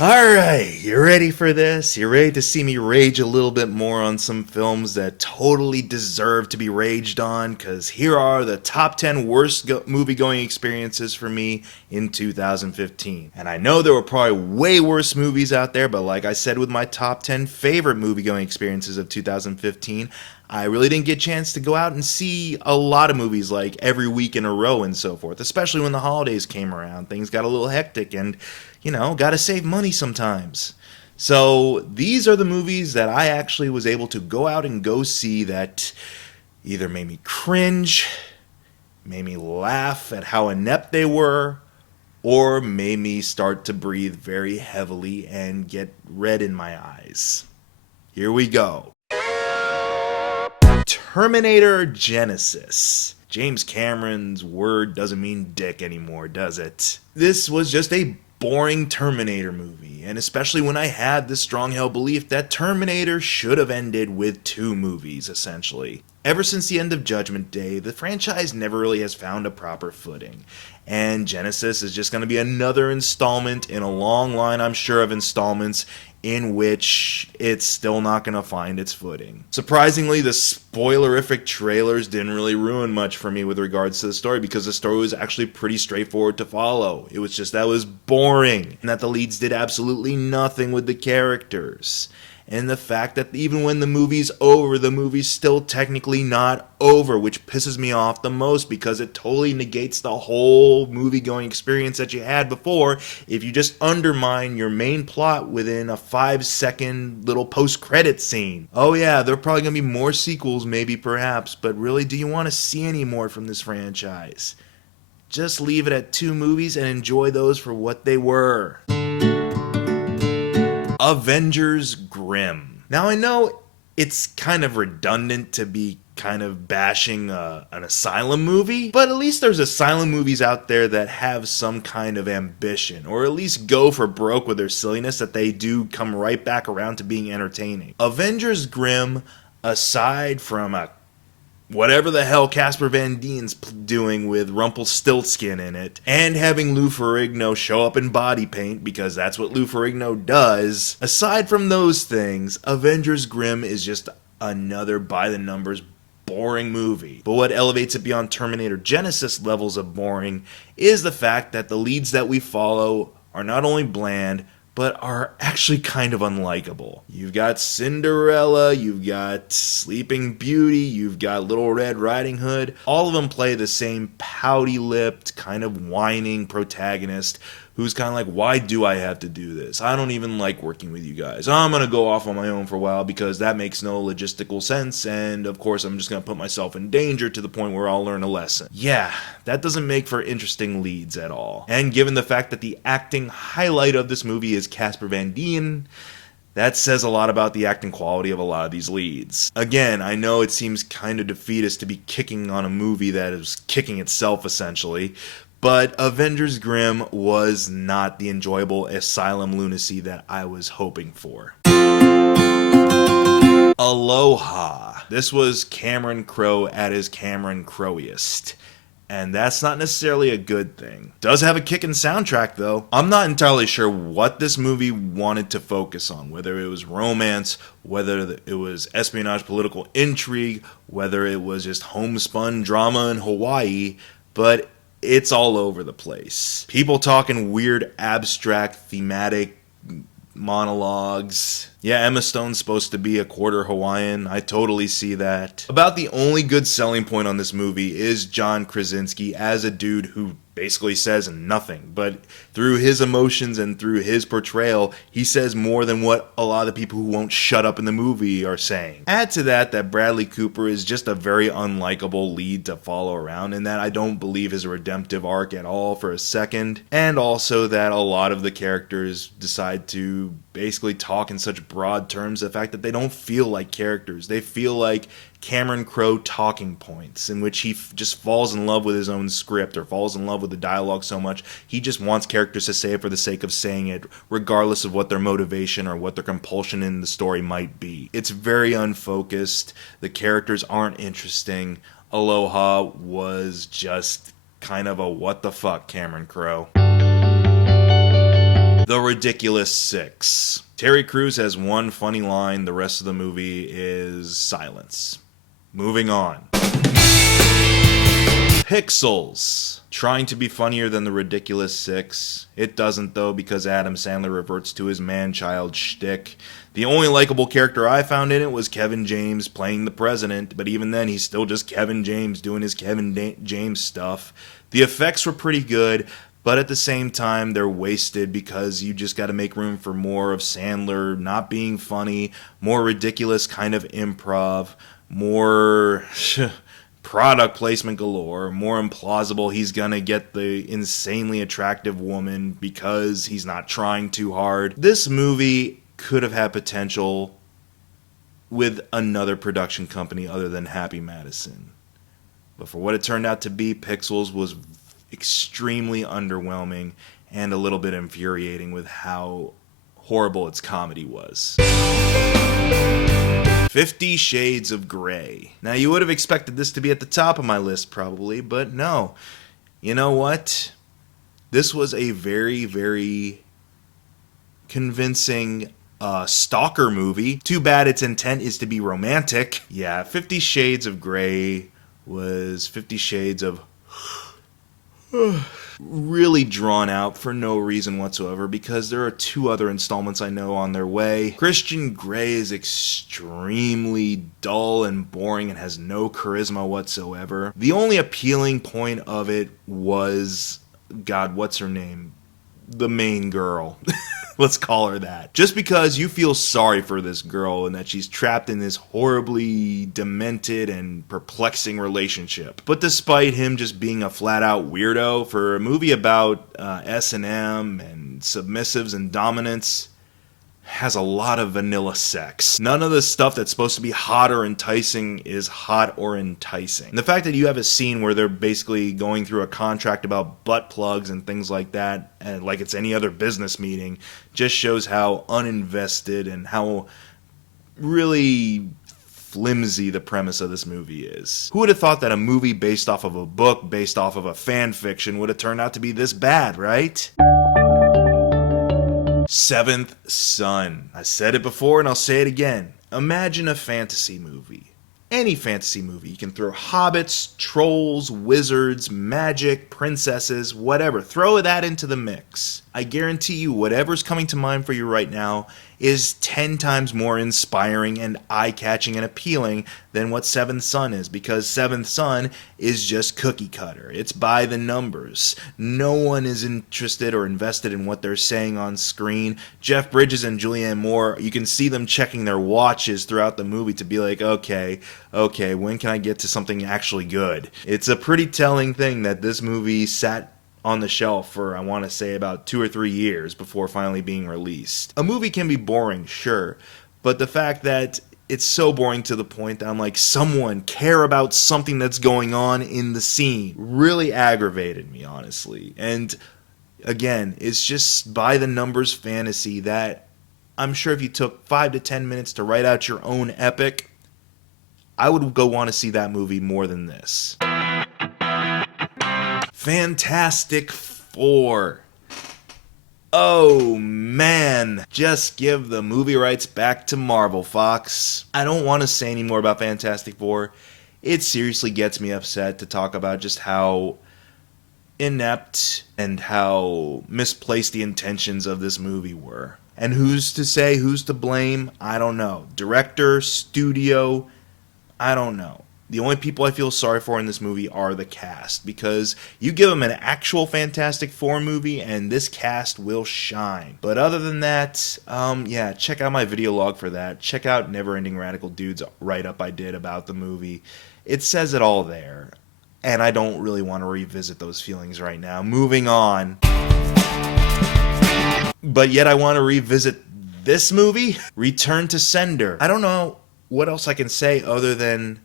Alright, you ready for this? You ready to see me rage a little bit more on some films that totally deserve to be raged on? Because here are the top 10 worst movie going experiences for me in 2015. And I know there were probably way worse movies out there, but like I said with my top 10 favorite movie going experiences of 2015, I really didn't get a chance to go out and see a lot of movies like every week in a row and so forth, especially when the holidays came around. Things got a little hectic and, gotta save money sometimes. So these are the movies that I actually was able to go out and go see that either made me cringe, made me laugh at how inept they were, or made me start to breathe very heavily and get red in my eyes. Here we go. Terminator Genesis. James Cameron's word doesn't mean dick anymore, does it? This was just a boring Terminator movie, and especially when I had this strong held belief that Terminator should have ended with 2 movies, essentially. Ever since the end of Judgment Day, the franchise never really has found a proper footing, and Genesis is just going to be another installment in a long line, I'm sure, of installments in which it's still not going to find its footing. Surprisingly, the spoilerific trailers didn't really ruin much for me with regards to the story, because the story was actually pretty straightforward to follow. It was just that it was boring, and that the leads did absolutely nothing with the characters. And the fact that even when the movie's over, the movie's still technically not over, which pisses me off the most, because it totally negates the whole movie-going experience that you had before if you just undermine your main plot within a 5-second little post-credit scene. Oh yeah, there are probably going to be more sequels, maybe, perhaps, but really, do you want to see any more from this franchise? Just leave it at 2 movies and enjoy those for what they were. Avengers Grimm. Now I know it's kind of redundant to be kind of bashing an asylum movie, but at least there's asylum movies out there that have some kind of ambition, or at least go for broke with their silliness, that they do come right back around to being entertaining. Avengers Grimm, aside from whatever the hell Casper Van Dien's doing with Rumpelstiltskin in it, and having Lou Ferrigno show up in body paint, because that's what Lou Ferrigno does. Aside from those things, Avengers Grimm is just another by-the-numbers boring movie. But what elevates it beyond Terminator Genesis levels of boring is the fact that the leads that we follow are not only bland, but are actually kind of unlikable. You've got Cinderella, you've got Sleeping Beauty, you've got Little Red Riding Hood. All of them play the same pouty-lipped, kind of whining protagonist who's kind of like, why do I have to do this? I don't even like working with you guys. I'm going to go off on my own for a while because that makes no logistical sense, and of course I'm just going to put myself in danger to the point where I'll learn a lesson. Yeah, that doesn't make for interesting leads at all. And given the fact that the acting highlight of this movie is Casper Van Dien, that says a lot about the acting quality of a lot of these leads. Again, I know it seems kind of defeatist to be kicking on a movie that is kicking itself, essentially, but Avengers Grimm was not the enjoyable asylum lunacy that I was hoping for. Aloha. This was Cameron Crowe at his Cameron Crowiest. And that's not necessarily a good thing. Does have a kickin' soundtrack though. I'm not entirely sure what this movie wanted to focus on, whether it was romance, whether it was espionage, political intrigue, whether it was just homespun drama in Hawaii, but it's all over the place. People talking weird, abstract, thematic monologues. Yeah, Emma Stone's supposed to be a quarter Hawaiian. I totally see that. About the only good selling point on this movie is John Krasinski as a dude who basically says nothing, but through his emotions and through his portrayal, he says more than what a lot of the people who won't shut up in the movie are saying. Add to that Bradley Cooper is just a very unlikable lead to follow around, and that I don't believe his redemptive arc at all for a second, and also that a lot of the characters decide to basically talk in such broad terms, the fact that they don't feel like characters. They feel like Cameron Crowe talking points in which he just falls in love with his own script, or falls in love with the dialogue so much he just wants characters to say it for the sake of saying it, regardless of what their motivation or what their compulsion in the story might be. It's very unfocused. The characters aren't interesting. Aloha was just kind of a what the fuck, Cameron Crowe. The Ridiculous Six. Terry Crews has one funny line, the rest of the movie is silence. Moving on. Pixels. Trying to be funnier than The Ridiculous Six. It doesn't though, because Adam Sandler reverts to his man-child shtick. The only likable character I found in it was Kevin James playing the president, but even then he's still just Kevin James doing his James stuff. The effects were pretty good, but at the same time they're wasted because you just got to make room for more of Sandler not being funny, more ridiculous kind of improv, more product placement galore, more implausible he's gonna get the insanely attractive woman because he's not trying too hard. This movie could have had potential with another production company other than Happy Madison. But for what it turned out to be, Pixels was extremely underwhelming and a little bit infuriating with how horrible its comedy was. 50 Shades of Grey. Now, you would have expected this to be at the top of my list probably, but no. You know what? This was a very, very convincing stalker movie. Too bad its intent is to be romantic. Yeah, 50 Shades of Grey was 50 Shades of really drawn out for no reason whatsoever, because there are two other installments I know on their way. Christian Grey is extremely dull and boring and has no charisma whatsoever. The only appealing point of it was, God, what's her name? The main girl. Let's call her that. Just because you feel sorry for this girl and that she's trapped in this horribly demented and perplexing relationship. But despite him just being a flat-out weirdo, for a movie about S&M and submissives and dominance, has a lot of vanilla sex. None of the stuff that's supposed to be hot or enticing is hot or enticing. And the fact that you have a scene where they're basically going through a contract about butt plugs and things like that, and like it's any other business meeting, just shows how uninvested and how really flimsy the premise of this movie is. Who would have thought that a movie based off of a book, based off of a fan fiction, would have turned out to be this bad, right? Seventh Son. I said it before and I'll say it again. Imagine a fantasy movie. Any fantasy movie. You can throw hobbits, trolls, wizards, magic, princesses, whatever. Throw that into the mix. I guarantee you whatever's coming to mind for you right now is 10 times more inspiring and eye-catching and appealing than what Seventh Son is, because Seventh Son is just cookie cutter. It's by the numbers. No one is interested or invested in what they're saying on screen. Jeff Bridges and Julianne Moore, you can see them checking their watches throughout the movie to be like, okay, when can I get to something actually good? It's a pretty telling thing that this movie sat on the shelf for, I want to say, about 2 or 3 years before finally being released. A movie can be boring, sure, but the fact that it's so boring to the point that I'm like, someone care about something that's going on in the scene really aggravated me, honestly. And again, it's just by the numbers fantasy that I'm sure if you took 5 to 10 minutes to write out your own epic, I would go want to see that movie more than this. Fantastic Four. Oh man, just give the movie rights back to Marvel, Fox. I don't want to say any more about Fantastic Four. It seriously gets me upset to talk about just how inept and how misplaced the intentions of this movie were. And who's to say, who's to blame? I don't know. Director, studio, I don't know. The only people I feel sorry for in this movie are the cast, because you give them an actual Fantastic Four movie and this cast will shine. But other than that, yeah, check out my video log for that. Check out Never Ending Radical Dude's write-up I did about the movie. It says it all there, and I don't really want to revisit those feelings right now. Moving on. But yet I want to revisit this movie, Return to Sender. I don't know what else I can say other than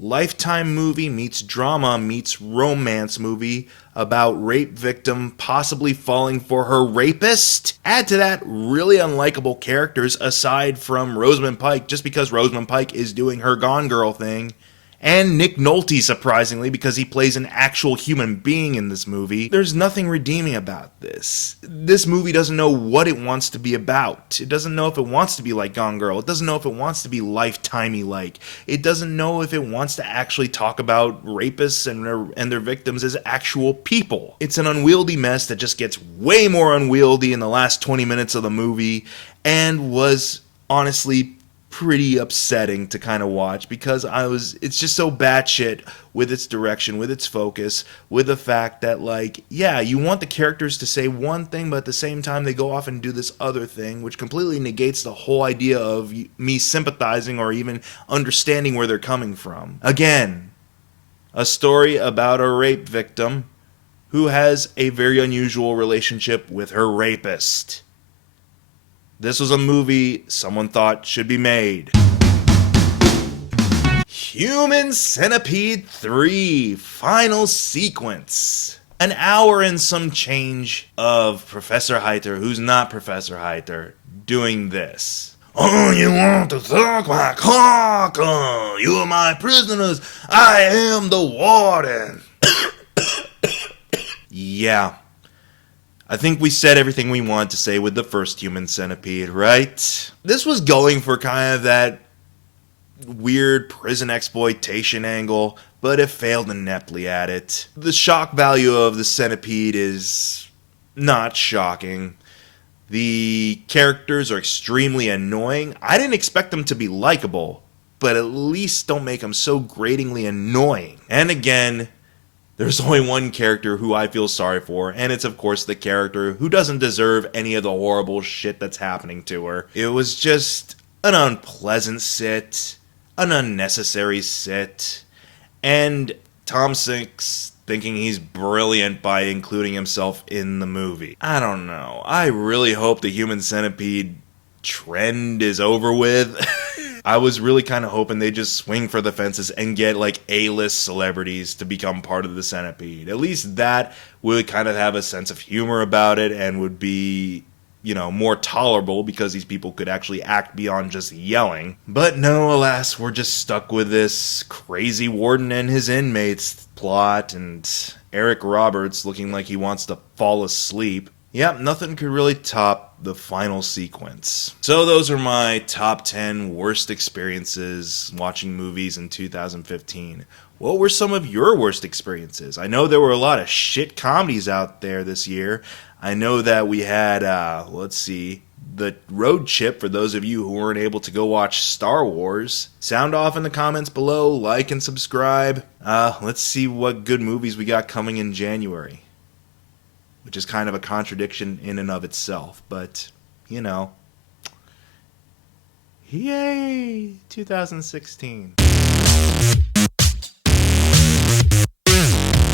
Lifetime movie meets drama meets romance movie about rape victim possibly falling for her rapist. Add to that really unlikable characters aside from Rosamund Pike, just because Rosamund Pike is doing her Gone Girl thing, And Nick Nolte, surprisingly, because he plays an actual human being in this movie. There's nothing redeeming about this. This movie doesn't know what it wants to be about. It doesn't know if it wants to be like Gone Girl. It doesn't know if it wants to be Lifetimey like. It doesn't know if it wants to actually talk about rapists and their victims as actual people. It's an unwieldy mess that just gets way more unwieldy in the last 20 minutes of the movie, and was honestly pretty upsetting to kind of watch, because it's just so batshit with its direction, with its focus, with the fact that, like, yeah, you want the characters to say one thing, but at the same time they go off and do this other thing, which completely negates the whole idea of me sympathizing or even understanding where they're coming from. Again, a story about a rape victim who has a very unusual relationship with her rapist. This was a movie someone thought should be made. Human Centipede 3 Final Sequence. An hour and some change of Professor Heiter, who's not Professor Heiter, doing this. Oh, you want to suck my cock? You are my prisoners. I am the warden. Yeah. I think we said everything we wanted to say with the first Human Centipede, right? This was going for kind of that weird prison exploitation angle, but it failed ineptly at it. The shock value of the Centipede is not shocking. The characters are extremely annoying. I didn't expect them to be likable, but at least don't make them so gratingly annoying. And again, there's only one character who I feel sorry for, and it's of course the character who doesn't deserve any of the horrible shit that's happening to her. It was just an unpleasant sit, an unnecessary sit, and Tom Six thinking he's brilliant by including himself in the movie. I don't know. I really hope the Human Centipede trend is over with. I was really kind of hoping they just swing for the fences and get like A-list celebrities to become part of the Centipede. At least that would kind of have a sense of humor about it and would be, you know, more tolerable, because these people could actually act beyond just yelling. But no, alas, we're just stuck with this crazy warden and his inmates plot, and Eric Roberts looking like he wants to fall asleep. Yep, nothing could really top the final sequence. So those are my top 10 worst experiences watching movies in 2015. What were some of your worst experiences? I know there were a lot of shit comedies out there this year. I know that we had, The Road Chip for those of you who weren't able to go watch Star Wars. Sound off in the comments below, like and subscribe. Let's see what good movies we got coming in January. Which is kind of a contradiction in and of itself, but, you know. Yay! 2016.